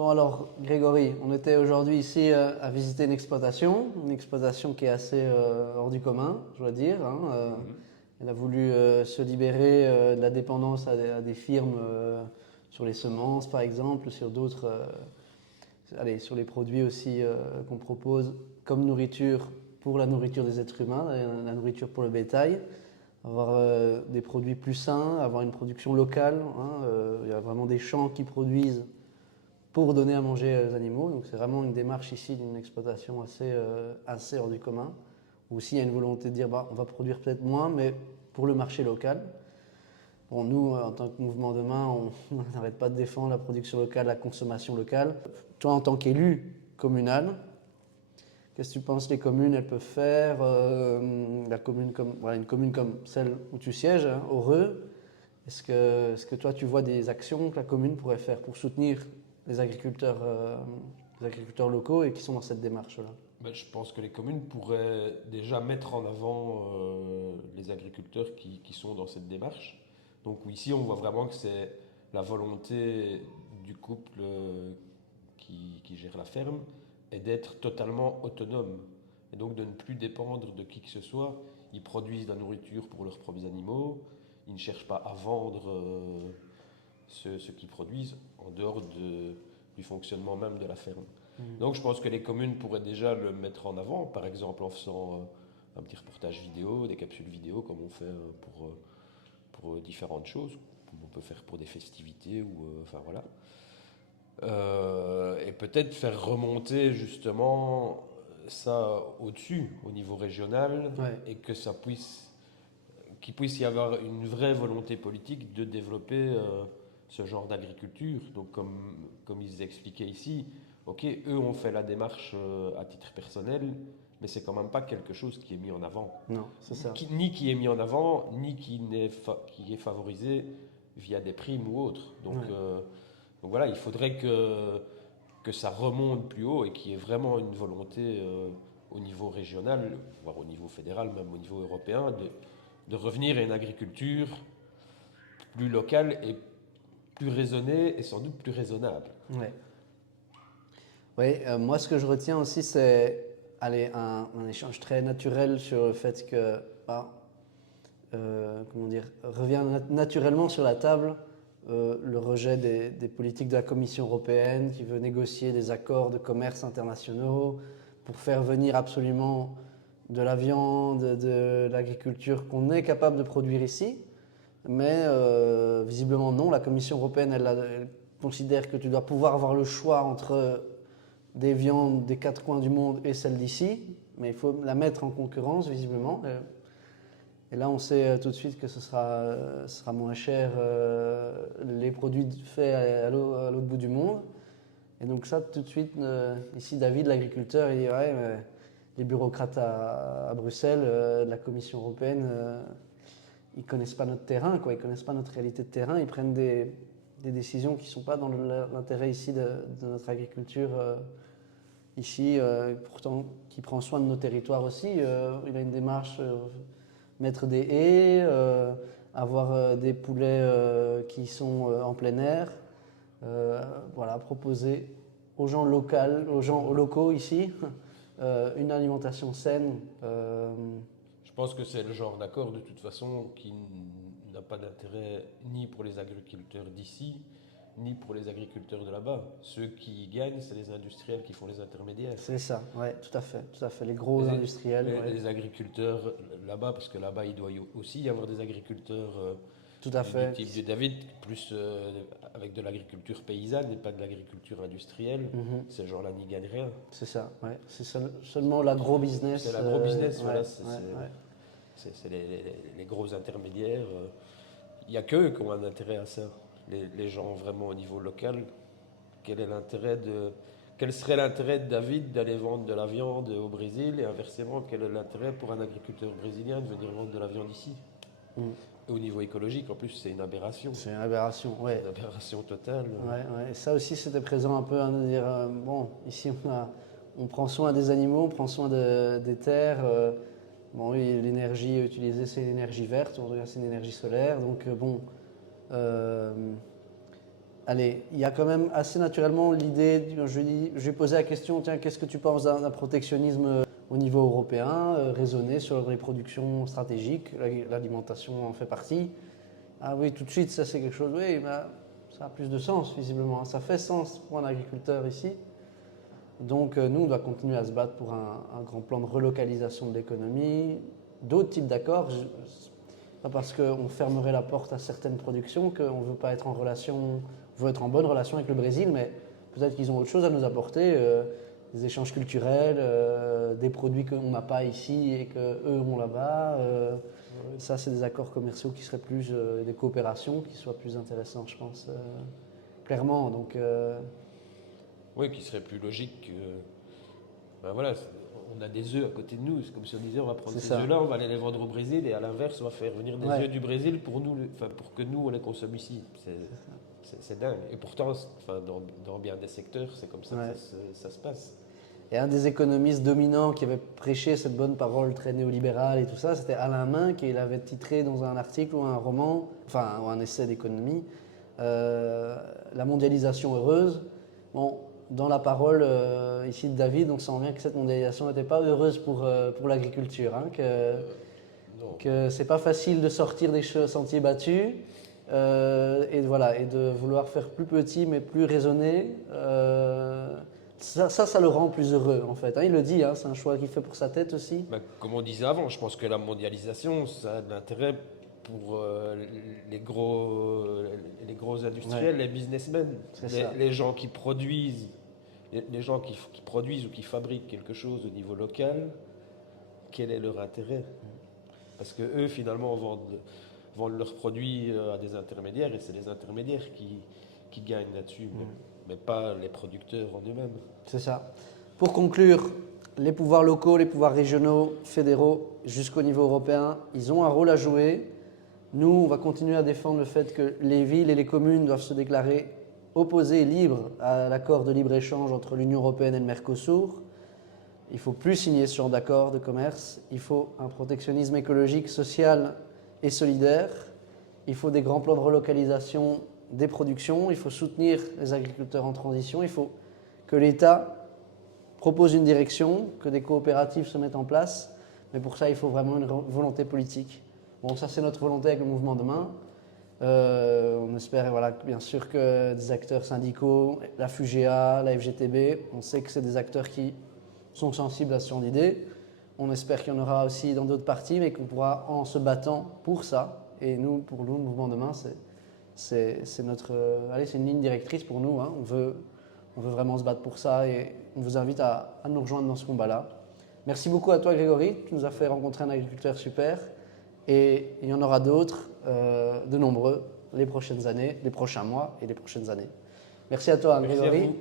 Bon alors Grégory, on était aujourd'hui ici à visiter une exploitation qui est assez hors du commun, je dois dire. Elle a voulu se libérer de la dépendance à des firmes sur les semences par exemple, sur d'autres, sur les produits aussi qu'on propose comme nourriture pour la nourriture des êtres humains, la nourriture pour le bétail. Avoir des produits plus sains, avoir une production locale. Il y a vraiment des champs qui produisent pour donner à manger aux animaux. Donc c'est vraiment une démarche ici d'une exploitation assez hors du commun. Ou aussi il y a une volonté de dire on va produire peut-être moins, mais pour le marché local. Bon, nous, en tant que mouvement Demain, on n'arrête pas de défendre la production locale, la consommation locale. Toi, en tant qu'élu communal, qu'est-ce que tu penses que les communes elles peuvent faire une commune comme celle où tu sièges, Oreux, est-ce que toi tu vois des actions que la commune pourrait faire pour soutenir les agriculteurs locaux et qui sont dans cette démarche-là? Ben, je pense que les communes pourraient déjà mettre en avant les agriculteurs qui sont dans cette démarche. Donc ici, on voit vraiment que c'est la volonté du couple qui gère la ferme est d'être totalement autonome et donc de ne plus dépendre de qui que ce soit. Ils produisent de la nourriture pour leurs propres animaux, ils ne cherchent pas à vendre ce qu'ils produisent en dehors du fonctionnement même de la ferme. Donc je pense que les communes pourraient déjà le mettre en avant, par exemple en faisant un petit reportage vidéo, des capsules vidéo comme on fait pour différentes choses, comme on peut faire pour des festivités ou enfin voilà. Et peut-être faire remonter justement ça au-dessus, au niveau régional, Ouais. et que ça puisse qu'il puisse y avoir une vraie volonté politique de développer ce genre d'agriculture. Donc comme ils expliquaient ici, ok, eux ont fait la démarche à titre personnel, mais c'est quand même pas quelque chose qui est mis en avant. Non, c'est ça. Ni qui est mis en avant, ni qui est favorisé via des primes ou autres. Ouais. Donc voilà, il faudrait que ça remonte plus haut et qu'il y ait vraiment une volonté au niveau régional, voire au niveau fédéral, même au niveau européen, de revenir à une agriculture plus locale et plus raisonnée et sans doute plus raisonnable. Ouais. Oui, moi ce que je retiens aussi c'est un échange très naturel sur le fait que comment dire, revient naturellement sur la table le rejet des politiques de la Commission européenne qui veut négocier des accords de commerce internationaux pour faire venir absolument de la viande, de l'agriculture qu'on est capable de produire ici. Mais visiblement non, la Commission européenne elle considère que tu dois pouvoir avoir le choix entre des viandes des quatre coins du monde et celles d'ici, mais il faut la mettre en concurrence visiblement. Et là, on sait tout de suite que ce sera moins cher les produits faits à l'autre bout du monde. Et donc ça, tout de suite, ici, David, l'agriculteur, il dit ouais, mais les bureaucrates à Bruxelles, de la Commission européenne, ils connaissent pas notre terrain, quoi. Ils connaissent pas notre réalité de terrain. Ils prennent des décisions qui sont pas dans l'intérêt ici de notre agriculture ici, pourtant qui prend soin de nos territoires aussi. Il a une démarche mettre des haies, avoir des poulets qui sont en plein air, voilà, proposer aux gens locaux ici, une alimentation saine. Je pense que c'est le genre d'accord de toute façon qui n'a pas d'intérêt ni pour les agriculteurs d'ici, ni pour les agriculteurs de là-bas. Ceux qui y gagnent, c'est les industriels qui font les intermédiaires. C'est ça, ouais, tout à fait. Les gros Les, industriels, ouais, les agriculteurs là-bas, parce que là-bas il doit aussi y avoir des agriculteurs tout à du fait. type de David, plus avec de l'agriculture paysanne et pas de l'agriculture industrielle. Mhm. Ces gens-là n'y gagnent rien. C'est ça, ouais. C'est seulement l'agro-business. C'est l'agro-business, voilà, Ouais, ouais. c'est les gros intermédiaires. Il n'y a qu'eux qui ont un intérêt à ça. Les gens vraiment au niveau local, quel est l'intérêt de... Quel serait l'intérêt de David d'aller vendre de la viande au Brésil et inversement, quel est l'intérêt pour un agriculteur brésilien de venir vendre de la viande ici? Mm. Et au niveau écologique, en plus, c'est une aberration. C'est une aberration, ouais. Une aberration totale. Ouais, ouais. Et ça aussi, c'était présent un peu à nous dire bon, ici, on prend soin des animaux, on prend soin des terres. Bon, oui, l'énergie utilisée, c'est l'énergie verte, c'est l'énergie solaire. Donc, bon, euh, allez, il y a quand même assez naturellement l'idée, je lui ai posé la question, tiens, qu'est-ce que tu penses d'un protectionnisme au niveau européen, raisonné sur les productions stratégiques, l'alimentation en fait partie. Ah oui, tout de suite, ça c'est quelque chose, oui, bah, ça a plus de sens visiblement, ça fait sens pour un agriculteur ici. Donc nous, on doit continuer à se battre pour un grand plan de relocalisation de l'économie, d'autres types d'accords. Pas parce qu'on fermerait la porte à certaines productions qu'on ne veut pas être en relation, on veut être en bonne relation avec le Brésil, mais peut-être qu'ils ont autre chose à nous apporter, des échanges culturels, des produits qu'on n'a pas ici et qu'eux ont là-bas. Ça, c'est des accords commerciaux qui seraient plus, des coopérations qui soient plus intéressants, je pense, clairement. Donc, Oui, qui serait plus logique que. Ben voilà, on a des œufs à côté de nous. C'est comme si on disait on va prendre C'est ces ça. œufs-là, on va aller les vendre au Brésil et à l'inverse, on va faire venir des Ouais. œufs du Brésil pour nous, enfin, pour que nous on les consomme ici. C'est dingue. Et pourtant, enfin, dans bien des secteurs, c'est comme ça Ouais. que ça se passe. Et un des économistes dominants qui avait prêché cette bonne parole très néolibérale et tout ça, c'était Alain Minc, qui l'avait titré dans un article ou un roman, enfin ou un essai d'économie, La mondialisation heureuse. Bon, dans la parole ici de David, on sent bien que cette mondialisation n'était pas heureuse pour l'agriculture, hein, Non. que c'est pas facile de sortir des sentiers battus. Et voilà, et de vouloir faire plus petit mais plus raisonné, ça le rend plus heureux en fait. Hein, il le dit, hein, c'est un choix qu'il fait pour sa tête aussi. Ben, comme on disait avant, je pense que la mondialisation, ça a de l'intérêt pour les gros industriels, les businessmen, C'est ça. les gens qui produisent, les gens qui produisent ou qui fabriquent quelque chose au niveau local. Quel est leur intérêt? Parce que eux, finalement, vendent leurs produits à des intermédiaires et c'est les intermédiaires qui gagnent là-dessus, mais pas les producteurs en eux-mêmes. C'est ça. Pour conclure, les pouvoirs locaux, les pouvoirs régionaux, fédéraux, jusqu'au niveau européen, ils ont un rôle à jouer. Nous, on va continuer à défendre le fait que les villes et les communes doivent se déclarer opposées et libres à l'accord de libre-échange entre l'Union européenne et le Mercosur. Il ne faut plus signer ce genre d'accord de commerce. Il faut un protectionnisme écologique, social et solidaire. Il faut des grands plans de relocalisation des productions. Il faut soutenir les agriculteurs en transition. Il faut que l'État propose une direction, que des coopératives se mettent en place. Mais pour ça, il faut vraiment une volonté politique. Bon, ça, c'est notre volonté avec le mouvement Demain. On espère, voilà, bien sûr, que des acteurs syndicaux, la FUGEA, la FGTB, on sait que c'est des acteurs qui sont sensibles à ce genre d'idées. On espère qu'il y en aura aussi dans d'autres partis, mais qu'on pourra, en se battant pour ça, et nous, pour nous, le mouvement Demain, c'est une ligne directrice pour nous. Hein. On veut vraiment se battre pour ça et on vous invite à nous rejoindre dans ce combat-là. Merci beaucoup à toi, Grégory. Tu nous as fait rencontrer un agriculteur super. Et il y en aura d'autres, de nombreux, les prochaines années, les prochains mois et les prochaines années. Merci à toi, Merci à Grégory. vous.